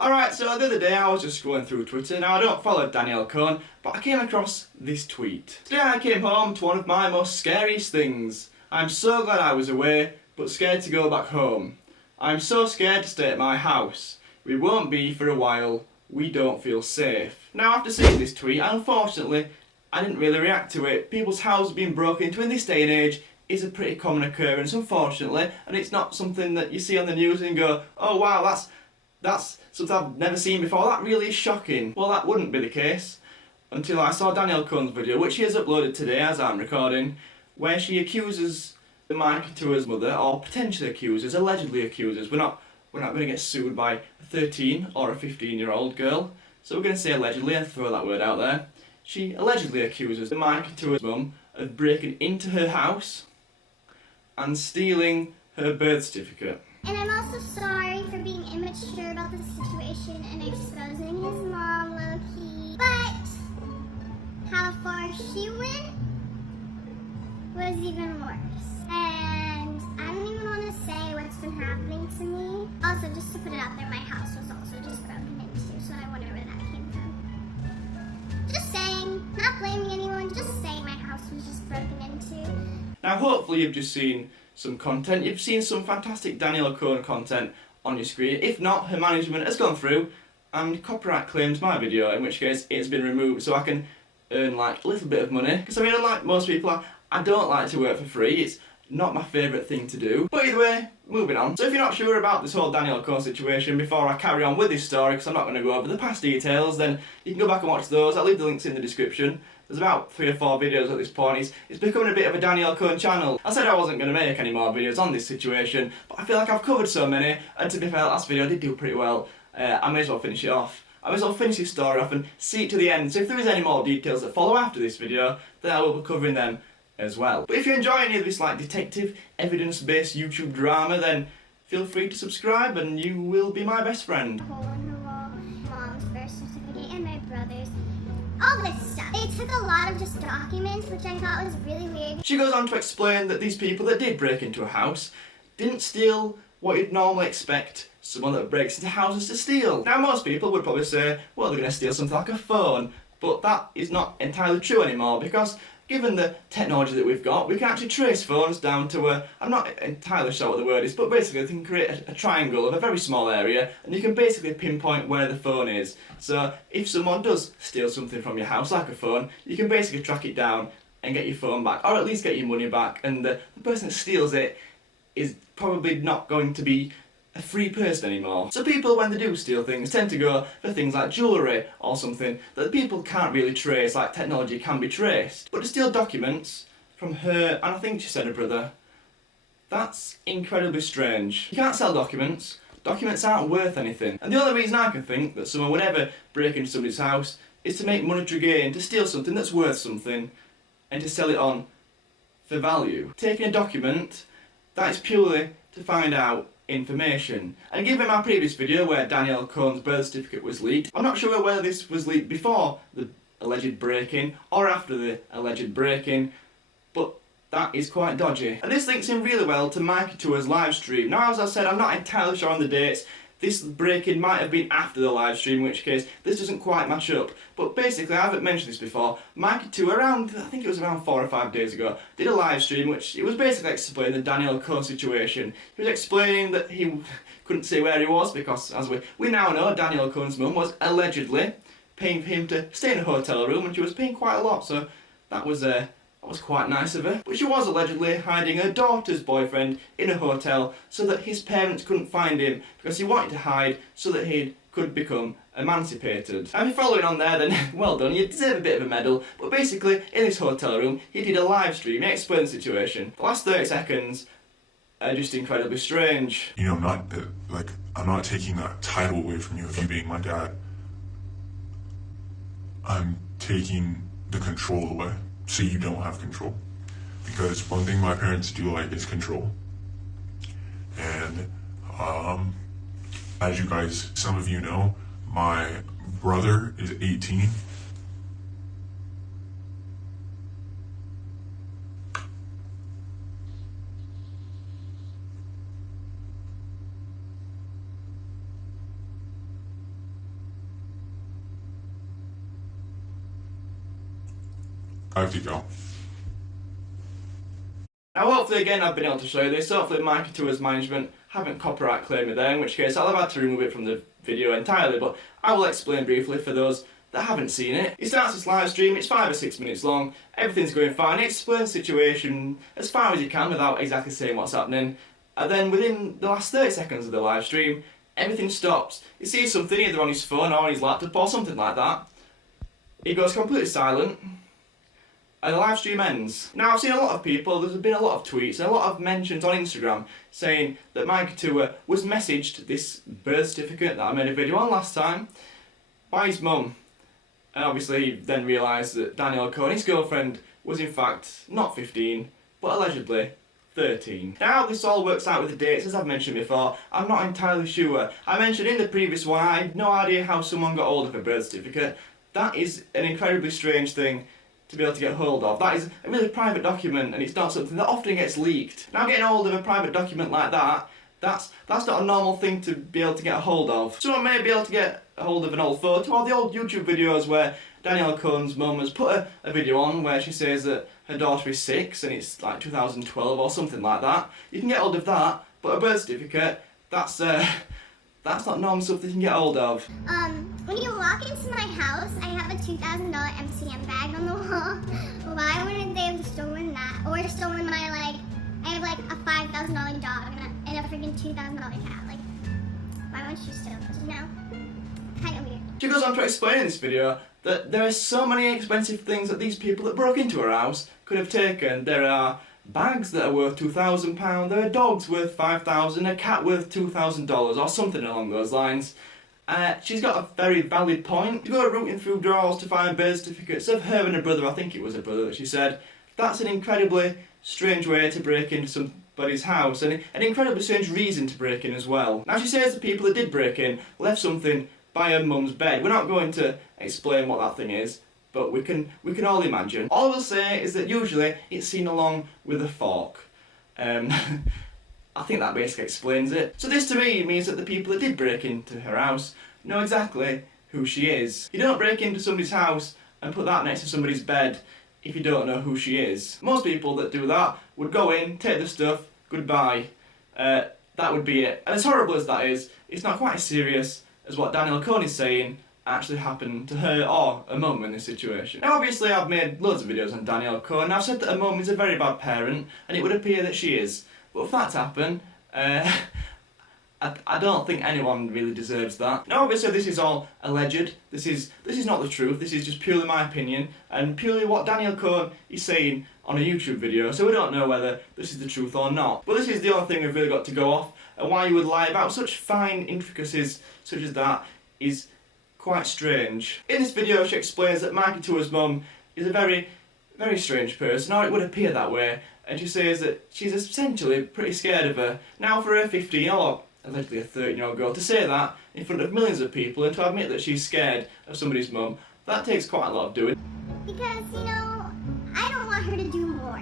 Alright, so the other day I was just scrolling through Twitter. Now I don't follow Danielle Cohn, but I came across this tweet. Today I came home to one of my most scariest things. I'm so glad I was away, but scared to go back home. I'm so scared to stay at my house. We won't be for a while. We don't feel safe. Now after seeing this tweet, unfortunately, I didn't really react to it. People's houses being broken into in this day and age is a pretty common occurrence, unfortunately, and it's not something that you see on the news and go, oh wow, that's something I've never seen before. That really is shocking. Well, that wouldn't be the case until I saw Danielle Cohn's video, which she has uploaded today as I'm recording, where she accuses the Mikey Tua's mother, or potentially accuses, allegedly accuses. We're not going to get sued by a 13 or a 15-year-old girl, so we're going to say allegedly and throw that word out there. She allegedly accuses the Mikey Tua's mum of breaking into her house and stealing her birth certificate. And I'm also sorry for being immature about the situation and exposing his mom low-key. But how far she went was even worse. And I don't even want to say what's been happening to me. Also, just to put it out there, my house was also just broken into, so I wonder where that came from. Just saying, not blaming anyone, just saying my house was just broken into. Now hopefully you've just seen some content, you've seen some fantastic Danielle Cohn content on your screen. If not, her management has gone through and copyright claimed my video, in which case it's been removed so I can earn like a little bit of money. Because I mean, unlike most people, I don't like to work for free. It's not my favourite thing to do. But either way, moving on. So if you're not sure about this whole Danielle Cohn situation, before I carry on with this story, because I'm not going to go over the past details, then you can go back and watch those. I'll leave the links in the description. There's about 3 or 4 videos at this point. It's becoming a bit of a Danielle Cohn channel. I said I wasn't going to make any more videos on this situation, but I feel like I've covered so many, and to be fair, last video I did do pretty well. I may as well finish it off. I may as well finish this story off and see it to the end, so if there is any more details that follow after this video, then I will be covering them as well. But if you enjoy any of this like detective, evidence-based YouTube drama, then feel free to subscribe and you will be my best friend. Hole in the wall, mom's birth certificate, and my brother's. All this stuff. They took a lot of just documents, which I thought was really weird. She goes on to explain that these people that did break into a house didn't steal what you'd normally expect someone that breaks into houses to steal. Now most people would probably say, well, they're going to steal something like a phone, but that is not entirely true anymore, because given the technology that we've got, we can actually trace phones down to a, I'm not entirely sure what the word is, but basically they can create a triangle of a very small area, and you can basically pinpoint where the phone is. So if someone does steal something from your house, like a phone, you can basically track it down and get your phone back, or at least get your money back, and the person that steals it is probably not going to be a free person anymore. So people, when they do steal things, tend to go for things like jewellery or something that people can't really trace, like technology can be traced. But to steal documents from her, and I think she said her brother, that's incredibly strange. You can't sell documents. Documents aren't worth anything. And the only reason I can think that someone would ever break into somebody's house is to make monetary gain, to steal something that's worth something, and to sell it on for value. Taking a document, that is purely to find out information. And given my previous video where Danielle Cohn's birth certificate was leaked, I'm not sure whether this was leaked before the alleged break-in or after the alleged break-in, but that is quite dodgy. And this links in really well to Mikey Tua's live stream. Now, as I said, I'm not entirely sure on the dates. This break-in might have been after the live stream, in which case this doesn't quite match up. But basically, I haven't mentioned this before, Mikey Tua around, I think it was around 4 or 5 days ago, did a live stream which it was basically explaining the Danielle Cohn situation. He was explaining that he couldn't say where he was because, as we now know, Danielle Cohn's mum was allegedly paying for him to stay in a hotel room, and she was paying quite a lot, so that was quite nice of her. But she was allegedly hiding her daughter's boyfriend in a hotel so that his parents couldn't find him, because he wanted to hide so that he could become emancipated. And if you're following on there, then well done, you deserve a bit of a medal. But basically, in this hotel room, he did a live stream, he explained the situation. The last 30 seconds are just incredibly strange. You know, I'm not taking that title away from you of you being my dad. I'm taking the control away, so you don't have control. Because one thing my parents do like is control. And as you guys, some of you know, my brother is 18. I have to go. Now hopefully again I've been able to show you this, hopefully Mikey Tua's management haven't copyright claimed it there, in which case I'll have had to remove it from the video entirely, but I will explain briefly for those that haven't seen it. He starts this live stream, it's 5 or 6 minutes long, everything's going fine, he explains the situation as far as he can without exactly saying what's happening, and then within the last 30 seconds of the live stream, everything stops. He sees something either on his phone or on his laptop or something like that. He goes completely silent, and the live stream ends. Now I've seen a lot of people, there's been a lot of tweets and a lot of mentions on Instagram saying that Mikey Tua was messaged this birth certificate that I made a video on last time by his mum. And obviously he then realised that Danielle Cohn, his girlfriend, was in fact not 15, but allegedly 13. Now this all works out with the dates, as I've mentioned before, I'm not entirely sure. I mentioned in the previous one I had no idea how someone got hold of a birth certificate. That is an incredibly strange thing to be able to get hold of. That is a really private document and it's not something that often gets leaked. Now getting hold of a private document like that, that's not a normal thing to be able to get a hold of. Someone may be able to get a hold of an old photo or the old YouTube videos where Danielle Cohn's mum has put a video on where she says that her daughter is 6 and it's like 2012 or something like that. You can get hold of that, but a birth certificate, that's not normal stuff that you can get hold of. When you walk into my house, I have a $2,000 MCM bag on the wall. Why wouldn't they have stolen that? Or stolen my, I have like a $5,000 dog and a freaking $2,000 cat. Like, why wouldn't you steal those, you know? Kinda weird. She goes on to explain in this video that there are so many expensive things that these people that broke into her house could have taken. There are bags that are worth £2,000, there are dogs worth $5,000, a cat worth $2,000 or something along those lines. She's got a very valid point. To go rooting through drawers to find birth certificates of her and her brother, I think it was her brother that she said, that's an incredibly strange way to break into somebody's house and an incredibly strange reason to break in as well. Now she says the people that did break in left something by her mum's bed. We're not going to explain what that thing is, but we can all imagine. All I will say is that usually it's seen along with a fork. I think that basically explains it. So this to me means that the people that did break into her house know exactly who she is. You don't break into somebody's house and put that next to somebody's bed if you don't know who she is. Most people that do that would go in, take the stuff, goodbye. That would be it. And as horrible as that is, it's not quite as serious as what Danielle Cohn is saying actually happened to her or her mum in this situation. Now obviously I've made loads of videos on Danielle Cohn and I've said that her mum is a very bad parent and it would appear that she is. But if that's happened, I don't think anyone really deserves that. Now obviously this is all alleged, this is not the truth, this is just purely my opinion and purely what Danielle Cohn is saying on a YouTube video, so we don't know whether this is the truth or not. But this is the only thing we've really got to go off, and why you would lie about such fine intricacies such as that is quite strange. In this video she explains that Mikey Tua's mum is a very, very strange person, or it would appear that way, and she says that she's essentially pretty scared of her. Now for a 15 or allegedly a 13-year-old girl to say that in front of millions of people and to admit that she's scared of somebody's mum, that takes quite a lot of doing. Because, you know, I don't want her to do more.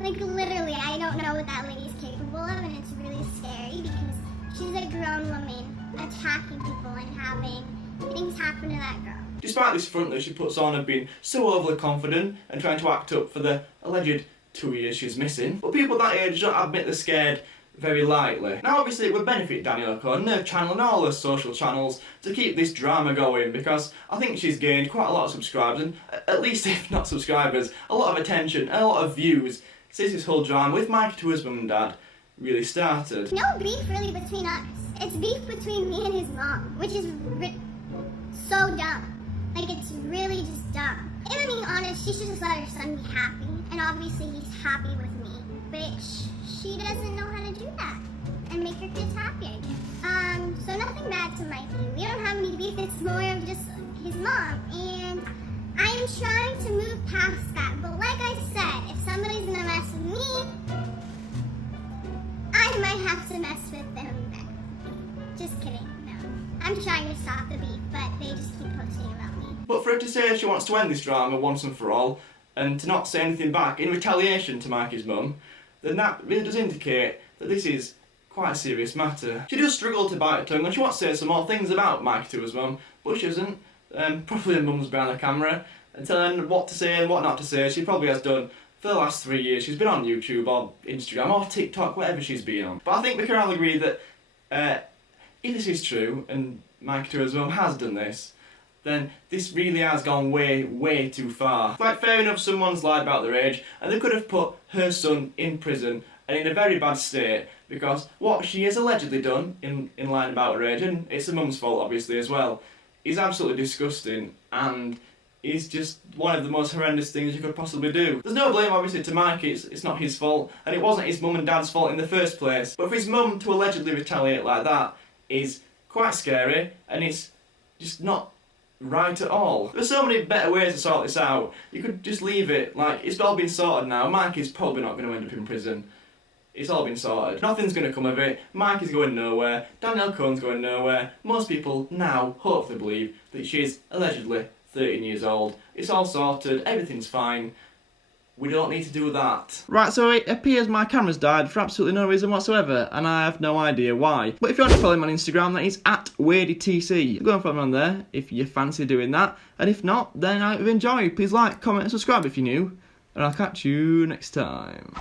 Like, literally, I don't know what that lady's capable of, and it's really scary because she's a grown woman attacking people and having things happen to that girl. Despite this front that she puts on of being so overly confident and trying to act up for the alleged 2 years she's missing, but people that age don't admit they're scared very lightly. Now obviously it would benefit Danielle Cohn, her channel and all her social channels to keep this drama going because I think she's gained quite a lot of subscribers and at least if not subscribers, a lot of attention and a lot of views since this whole drama with Mikey Tua's mum and dad really started. No beef really between us. It's beef between me and his mom, which is so dumb. Like, it's really just dumb. If I'm being honest, she should just let her son be happy, and obviously he's happy with me, but she doesn't know how to do that and make her kids happy, I guess. So nothing bad to Mikey. We don't have any beef, it's more of just his mom, and I am trying to move past that, but like I said, if somebody's gonna mess with me, I might have to mess with them back. Just kidding, no. I'm trying to stop the beef, but they just keep posting about me. But for her to say she wants to end this drama once and for all, and to not say anything back in retaliation to Mikey's mum, then that really does indicate that this is quite a serious matter. She does struggle to bite her tongue and she wants to say some more things about Mikey Tua's mum, but she doesn't. Probably her mum's behind the camera, and telling her what to say and what not to say. She probably has done for the last 3 years. She's been on YouTube or Instagram or TikTok, whatever she's been on. But I think we can all agree that if this is true, and Mikey Tua's mum has done this, then this really has gone way, way too far. Like, fair enough, someone's lied about their age, and they could have put her son in prison and in a very bad state, because what she has allegedly done in lying about her age, and it's the mum's fault obviously as well, is absolutely disgusting and is just one of the most horrendous things you could possibly do. There's no blame obviously to Mikey, it's not his fault, and it wasn't his mum and dad's fault in the first place. But for his mum to allegedly retaliate like that is quite scary, and it's just not right at all. There's so many better ways to sort this out. You could just leave it, like, it's all been sorted now. Mikey's probably not going to end up in prison. It's all been sorted. Nothing's going to come of it. Mikey's going nowhere. Danielle Cohn's going nowhere. Most people now hopefully believe that she's allegedly 13 years old. It's all sorted. Everything's fine. We don't need to do that. Right, so it appears my camera's died for absolutely no reason whatsoever, and I have no idea why. But if you want to follow him on Instagram, that is @WadeyTC. Go and follow him on there if you fancy doing that. And if not, then I hope you enjoy. Please like, comment and subscribe if you're new. And I'll catch you next time.